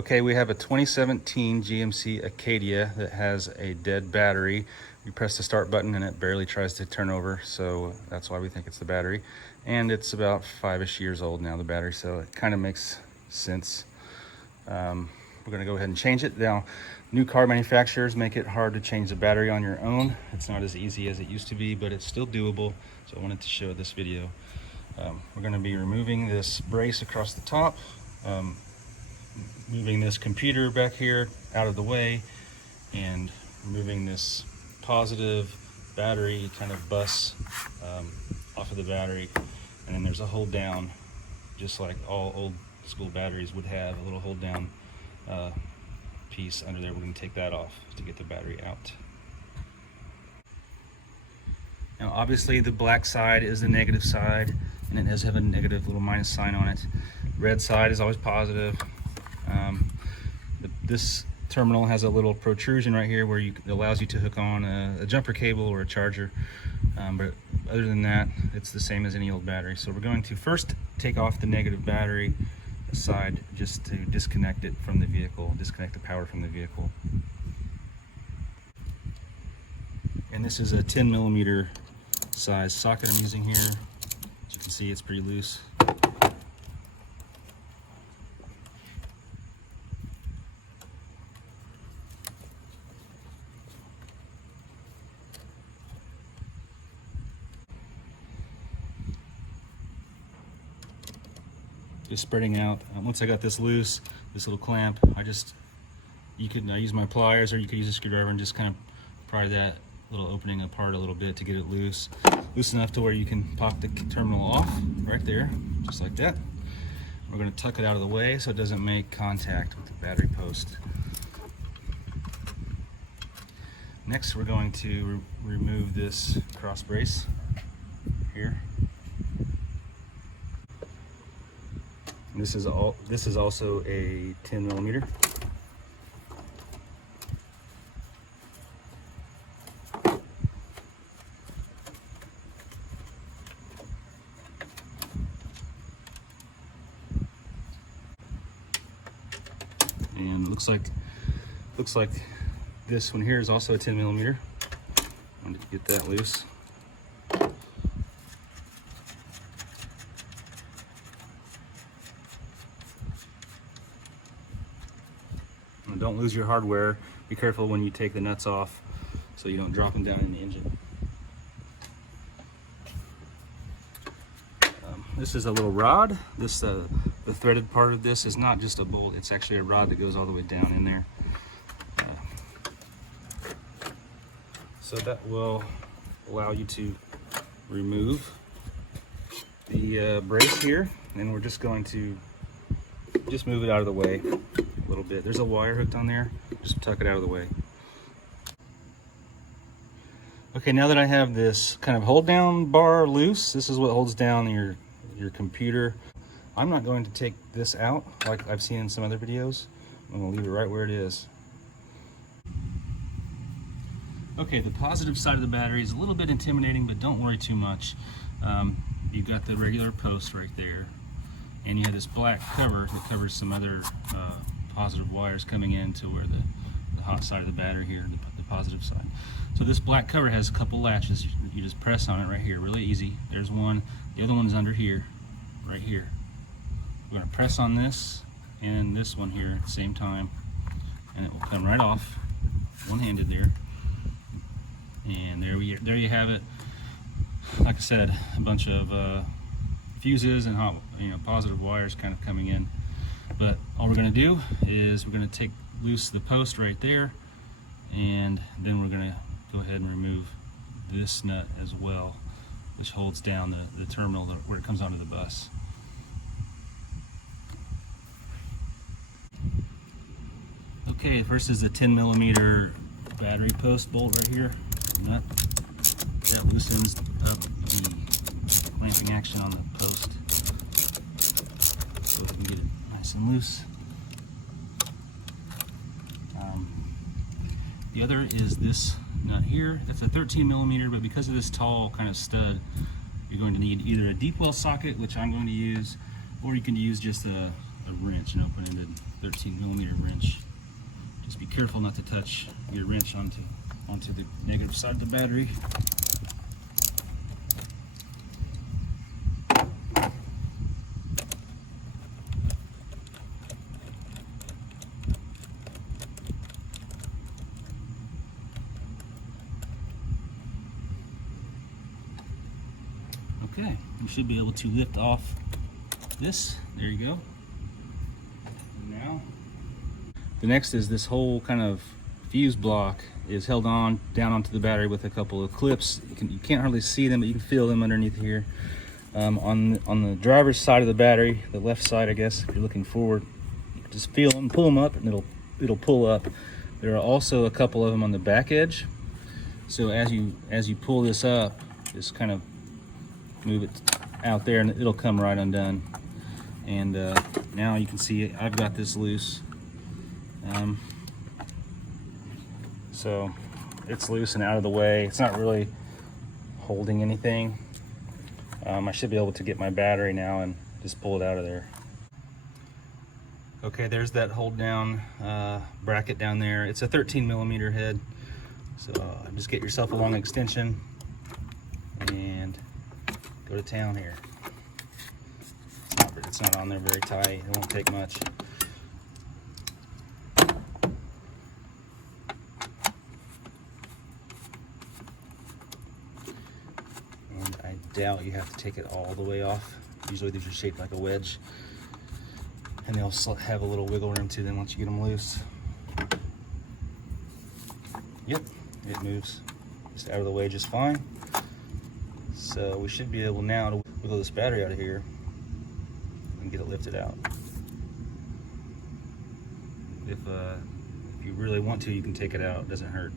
Okay, we have a 2017 GMC Acadia that has a dead battery. You press the start button and it barely tries to turn over, so that's why we think it's the battery. And it's about 5-ish years old now, the battery, so it kind of makes sense. We're gonna go ahead and change it. Now, new car manufacturers make it hard to change the battery on your own. It's not as easy as it used to be, but it's still doable, so I wanted to show this video. We're gonna be removing this brace across the top, moving this computer back here out of the way, and removing this positive battery kind of bus off of the battery. And then there's a hold down, just like all old school batteries would have, a little hold down piece under there. We're going to take that off to get the battery out. Now obviously the black side is the negative side, and it does have a negative little minus sign on it. Red side is always positive. This terminal has a little protrusion right here where it allows you to hook on a jumper cable or a charger, but other than that it's the same as any old battery. So we're going to first take off the negative battery side just to disconnect it from the vehicle, disconnect the power from the vehicle. And this is a 10mm size socket I'm using here. As you can see, it's pretty loose. Just spreading out. Once I got this loose, this little clamp, I use my pliers, or you could use a screwdriver and just kind of pry that little opening apart a little bit to get it loose enough to where you can pop the terminal off right there, just like that. We're going to tuck it out of the way so it doesn't make contact with the battery post. Next, we're going to remove this cross brace here. This is also a 10mm. And looks like this one here is also a 10mm. I wanted to get that loose. Don't lose your hardware. Be careful when you take the nuts off so you don't drop them down in the engine. This is a little rod. The threaded part of this is not just a bolt, it's actually a rod that goes all the way down in there. So that will allow you to remove the brace here, and we're just going to move it out of the way a little bit. There's a wire hooked on there, just tuck it out of the way. Okay, now that I have this kind of hold down bar loose, this is what holds down your computer. I'm not going to take this out like I've seen in some other videos. I'm going to leave it right where it is. Okay, the positive side of the battery is a little bit intimidating, but don't worry too much. You've got the regular post right there, and you have this black cover that covers some other positive wires coming in to where the hot side of the battery here, the positive side. So this black cover has a couple latches. You just press on it right here, really easy. There's one. The other one is under here, right here. We're going to press on this and this one here at the same time, and it will come right off, one-handed there. And there you have it. Like I said, a bunch of fuses and hot, positive wires kind of coming in. But all we're going to do is we're going to take loose the post right there, and then we're going to go ahead and remove this nut as well, which holds down the terminal where it comes onto the bus. Okay, first is the 10mm battery post bolt right here. Nut that loosens up the clamping action on the post, so we can get it nice and loose. The other is this nut here. That's a 13mm, but because of this tall kind of stud, you're going to need either a deep well socket, which I'm going to use, or you can use just a wrench, an open-ended 13mm wrench. Just be careful not to touch your wrench onto the negative side of the battery. Okay, you should be able to lift off this. There you go. And now, the next is this whole kind of fuse block is held on down onto the battery with a couple of clips. You can't hardly see them, but you can feel them underneath here. On the driver's side of the battery, the left side, I guess, if you're looking forward, you can just feel them, pull them up, and it'll pull up. There are also a couple of them on the back edge. So as you pull this up, just kind of move it out there, and it'll come right undone. And now you can see I've got this loose. So it's loose and out of the way. It's not really holding anything. I should be able to get my battery now and just pull it out of there. Okay, there's that hold down bracket down there. It's a 13mm head. So just get yourself a long extension and go to town here. It's not on there very tight. It won't take much. And I doubt you have to take it all the way off. Usually these are shaped like a wedge, and they'll have a little wiggle room to them once you get them loose. Yep, it moves just out of the way just fine. So we should be able now to wiggle this battery out of here and get it lifted out. If you really want to, you can take it out. It doesn't hurt.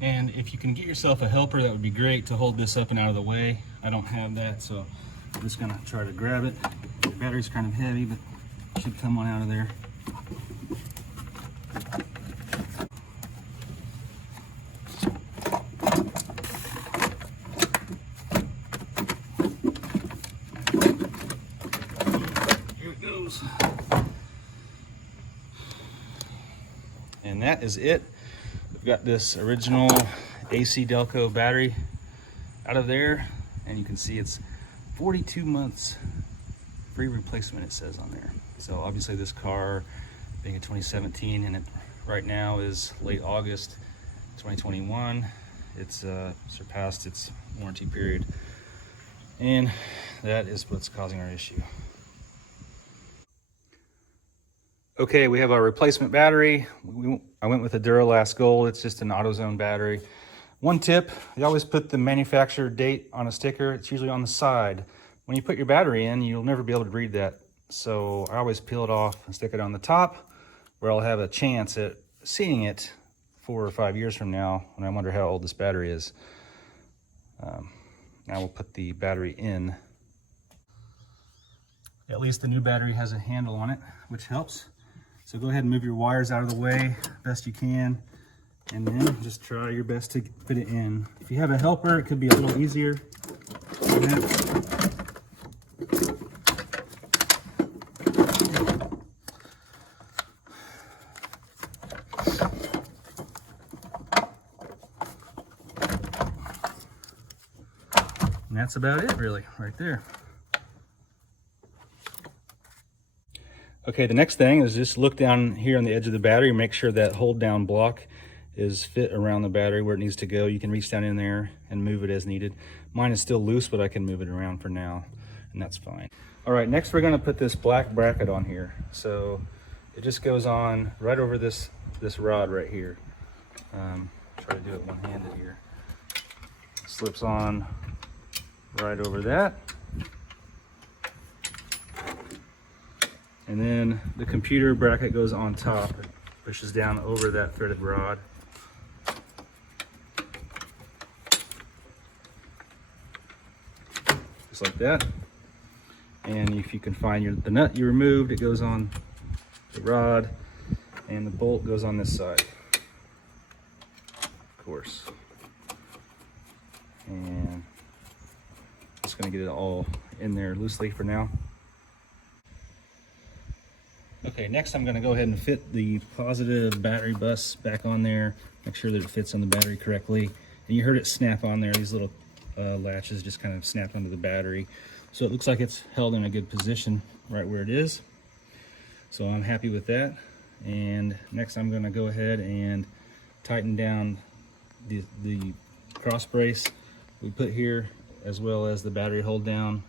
And if you can get yourself a helper, that would be great to hold this up and out of the way. I don't have that, so I'm just gonna try to grab it. The battery's kind of heavy, but it should come on out of there. And that is it. We've got this original AC Delco battery out of there, and you can see it's 42 months free replacement, it says on there. So obviously this car being a 2017, and it right now is late August 2021, it's surpassed its warranty period, and that is what's causing our issue. Okay, we have our replacement battery. I went with a Duralast Gold. It's just an AutoZone battery. One tip, you always put the manufacturer date on a sticker. It's usually on the side. When you put your battery in, you'll never be able to read that. So I always peel it off and stick it on the top, where I'll have a chance at seeing it 4 or 5 years from now when I wonder how old this battery is. Now we'll put the battery in. At least the new battery has a handle on it, which helps. So go ahead and move your wires out of the way best you can, and then just try your best to fit it in. If you have a helper, it could be a little easier. And that's about it, really, right there. Okay, the next thing is just look down here on the edge of the battery and make sure that hold down block is fit around the battery where it needs to go. You can reach down in there and move it as needed. Mine is still loose, but I can move it around for now, and that's fine. All right, next we're gonna put this black bracket on here. So it just goes on right over this rod right here. Try to do it one-handed here. Slips on right over that. And then the computer bracket goes on top. It pushes down over that threaded rod. Just like that. And if you can find the nut you removed, it goes on the rod, and the bolt goes on this side, of course. And just gonna get it all in there loosely for now. Okay, next I'm going to go ahead and fit the positive battery bus back on there, make sure that it fits on the battery correctly. And you heard it snap on there, these little latches just kind of snapped onto the battery. So it looks like it's held in a good position right where it is. So I'm happy with that. And next I'm going to go ahead and tighten down the cross brace we put here, as well as the battery hold down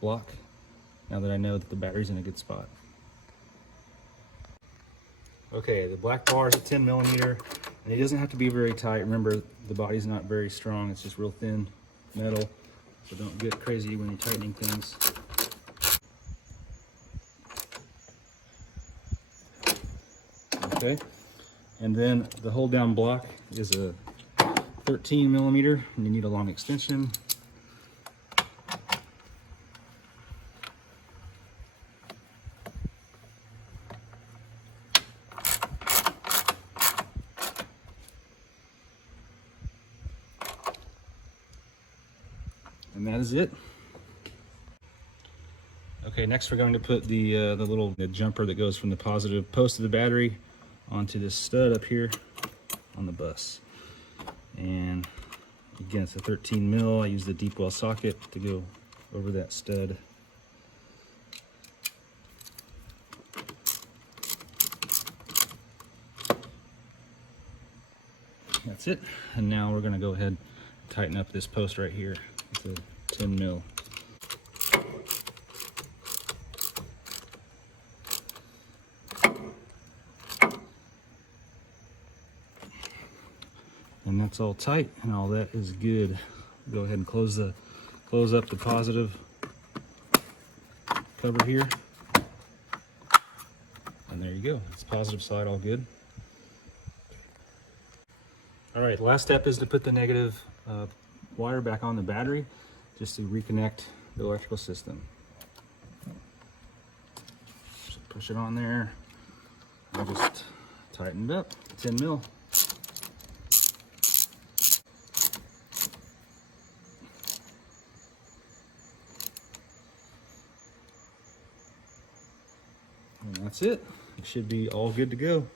block, now that I know that the battery's in a good spot. Okay, the black bar is a 10 millimeter, and it doesn't have to be very tight. Remember, the body's not very strong, it's just real thin metal, so don't get crazy when you're tightening things. Okay, and then the hold down block is a 13 millimeter, and you need a long extension. And that is it. Okay, next we're going to put the little jumper that goes from the positive post of the battery onto this stud up here on the bus. And again, it's a 13 mil. I use the deep well socket to go over that stud. That's it. And now we're going to go ahead and tighten up this post right here. It's a 10 mil. And that's all tight, and all that is good. Go ahead and close up the positive cover here. And there you go. It's positive side all good. All right, last step is to put the negative wire back on the battery, just to reconnect the electrical system. Just push it on there and just tighten it up. 10 mil. And that's it. It should be all good to go.